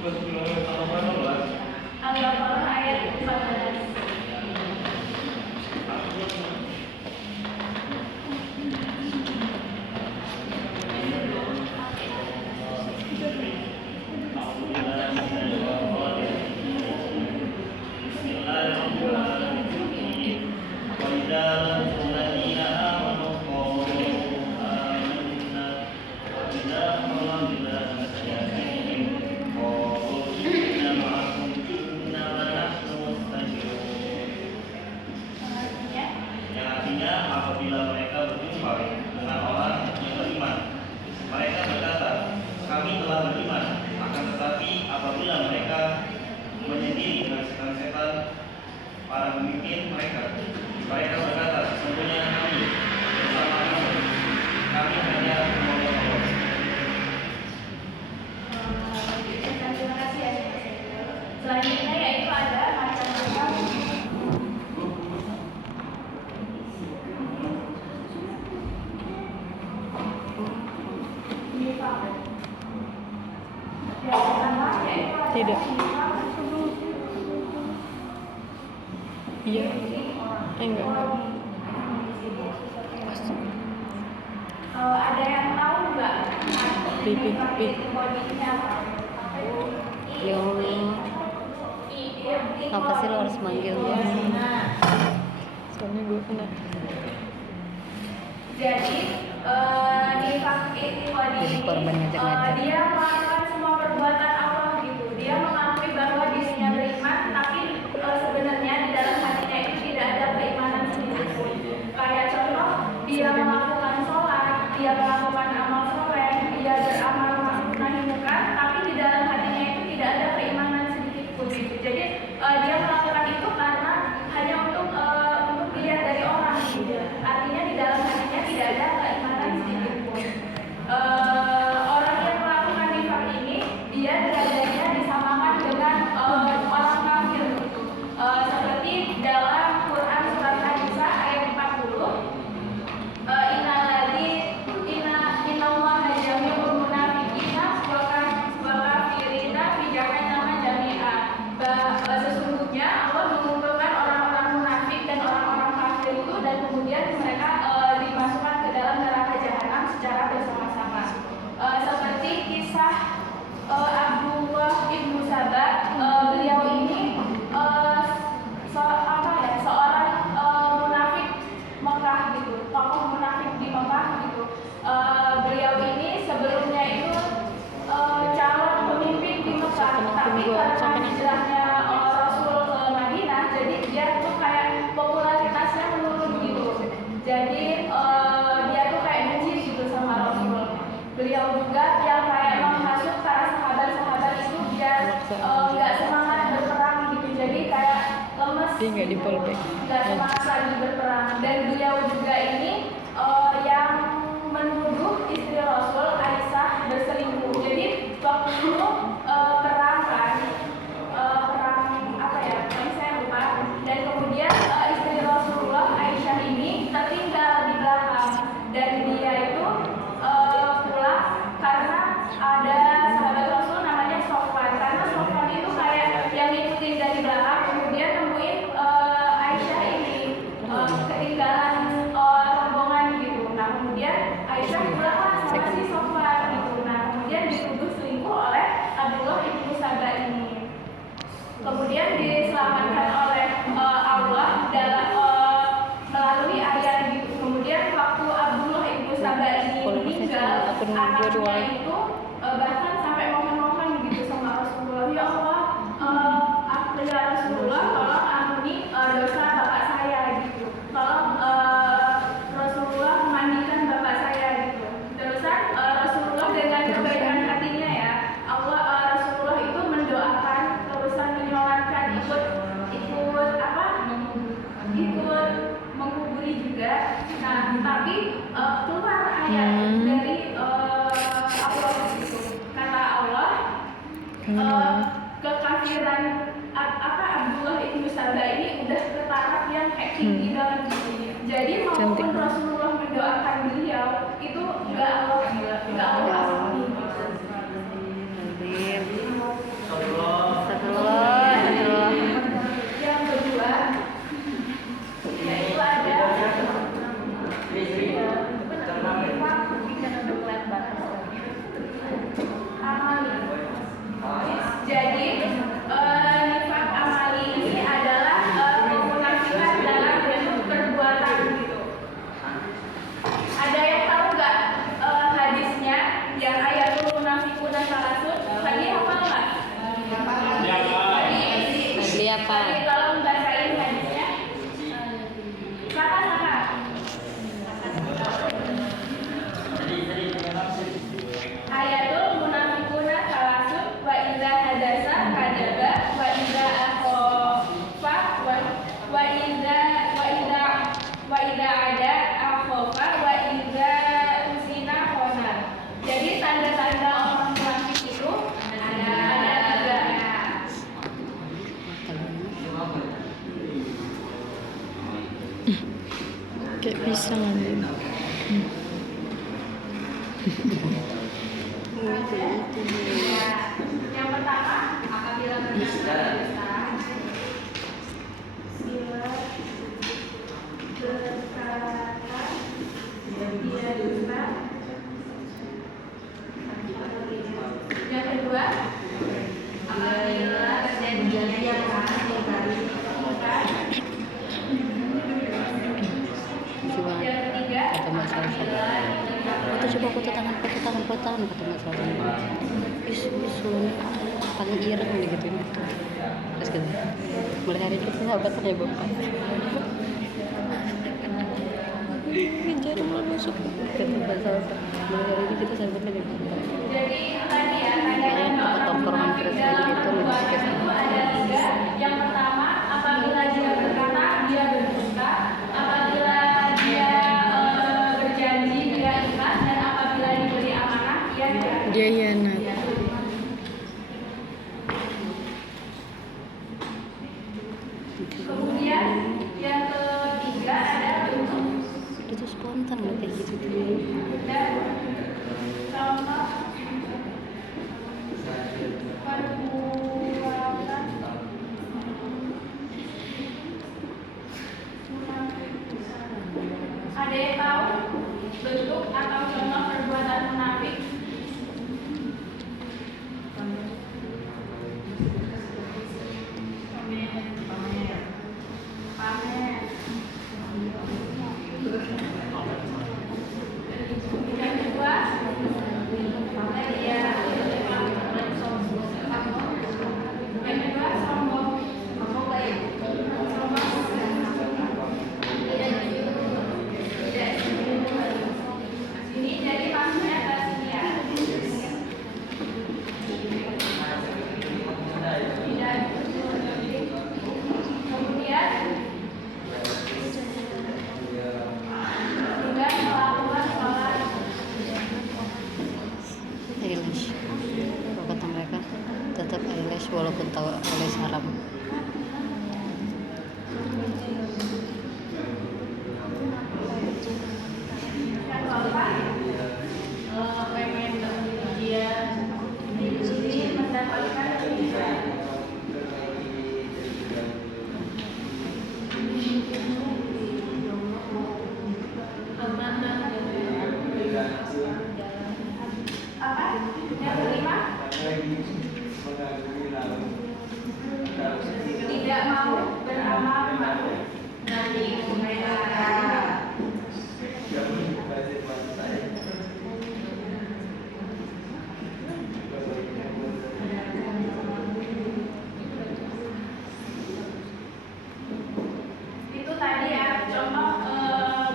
Al-Baqarah ayat 14. Apabila mereka berjumpa dengan orang yang beriman, mereka berkata, kami telah beriman. Akan tetapi apabila mereka menyendiri dengan setan-setan para pemimpin mereka, mereka berkata, sesungguhnya kami bersama kamu, kami hanya menolong Allah. Terima kasih ya. Selanjutnya yaitu ada macam-macam Tidak. Iya. Enggak. Ada yang tahu nggak? Pipi. Apa sih lo harus manggil dia? Soalnya gue kena. Jadi Jadi korban ngajak-ngajak. dia melakukan semua perbuatan Allah gitu. Dia mengakui bahwa dirinya beriman, tapi sebenarnya di dalam hatinya itu tidak ada keimanan sedikit pun. Kayak contoh, dia melakukan sholat, dia melakukan amal soleh, dia beramal ma'ruf nahi munkar, tapi di dalam hatinya itu tidak ada keimanan sedikit pun gitu. Jadi dia melakukan itu karena hanya untuk dilihat dari orang gitu. Artinya di dalam hatinya tidak ada keimanan sedikit pun. Orang yang melakukan nifaq ini dia derajatnya disamakan dengan orang kafir gitu. Seperti dalam Quran surat An-Nisa ayat 40, innallaha jami'ul munafiqina wa kafirina fi jahannam jami'a. Sesungguhnya Allah mengumpulkan orang-orang munafik dan orang-orang kafir itu dan kemudian mereka dimasukkan ke dalam neraka jahanam secara bersama-sama. Seperti kisah Abdullah ibnu Sabah, beliau ini seorang munafik Mekah gitu, tokoh munafik di Mekah gitu. Beliau ini sebelumnya itu calon pemimpin di Mekah, tapi karena hijrahnya Rasul ke Madinah, jadi dia tuh kayak popularitasnya menurun gitu. Jadi dia tuh kayak benci gitu sama Rasul. Beliau juga yang kayak menghasut para sahabat-sahabat itu biar nggak semangat berperang gitu. Jadi kayak lemes, Dia nggak di polbek. nggak semangat lagi berperang. Dan beliau juga ini yang menuduh istri Rasul Aisyah berselingkuh. Jadi waktu itu perang kan, perang apa ya? Saya lupa. Dan kemudian istri Rasulullah Aisyah ini tertinggal di belakang dan dia itu pulang karena ada sahabat Rasul namanya Sofwan. Karena Sofwan itu kayak yang ngikutin dari belakang, kemudian nemuin Aisyah ini ketinggalan rombongan gitu. Nah kemudian Aisyah pulanglah sama si Sofwan gitu. Nah kemudian dituduh selingkuh oleh Abdullah ibnu Sabah ini. Kemudian diselamatkan oleh Allah dalam melalui ayat gitu. Kemudian waktu Abdullah ibnu Sabah ini meninggal, anaknya itu bahkan sampai mohon-mohon gitu sama Rasulullah, ya Allah, ya Rasulullah, tolong ampuni dosa bapak saya gitu. Tolong Rasulullah memandikan bapak saya gitu. Terusan Rasulullah dengan kebaikan hatinya ya, Rasulullah itu mendoakan, terusan menyolatkan, ikut mengkuburi juga. Nah tapi keluar ayat dari Allah gitu. Kata Allah, kekafiran Abdullah ibnu Sabah ini udah ke taraf yang kayak tinggi dalam dirinya. Jadi maupun Rasulullah mendoakan beliau itu nggak Allah ampuni. munafiquna salasun. Tadi hafal nggak? Tadi apa? Tadi tolong bacain hadisnya. Silakan. Ayatul munafiquna salasun wa idza hadasa kadzaba wa idza akhafa wa idza ada akhafa wa idza usina khana. Jadi tanda-tanda orang munafik itu ada tiga. Kayak pisang aja. Yang pertama, apabila berkata dia dusta. Yang kedua, apabila terjadi yang Coba yang ketiga, kata Mbak Salsa. Foto tangan kata Mbak Salsa. Isu paling ireng gitu gitu. Terus gitu. Mulai hari itu sahabatan ya Bapak. Ngejar malah masuk ke Mbak Salsa. Mulai hari ini kita sahabatan ya Bapak. jadi tadi ya Kayaknya tanda-tanda tongkrongan presiden gitu lebih itu spesial. ada tiga. Yang pertama, apabila dia berkata dia berdusta, apabila dia berjanji dia ikhlas, dan apabila diberi amanah dia hianat. Dia hianat. Kemudian yang ketiga ada bentuk Itu spontan loh kayak gitu tuh. dan contoh perbuatan ada yang tahu bentuk atau contoh perbuatan munafik? Pamer. Yang kedua, dia yang kedua sombong. Ini jadi maksudnya ke sini ya. Kemudian juga melakukan sholat. Eyelash. Kalau kata mereka tetap eyelash walaupun tahu eyelash haram. Yang keempat, pengen dia diri mendapatkan apa? Yang kelima, tidak mau beramal ma'ruf. Itu tadi ya contoh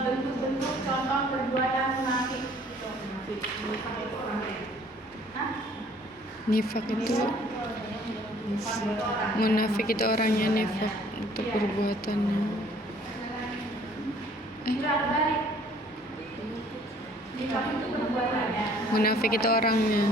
bentuk-bentuk contoh perbuatan munafik. Hah? Nifak itu munafik itu orangnya, nifak itu perbuatannya. Enggak balik. Nifak itu perbuatannya. Munafik itu orangnya.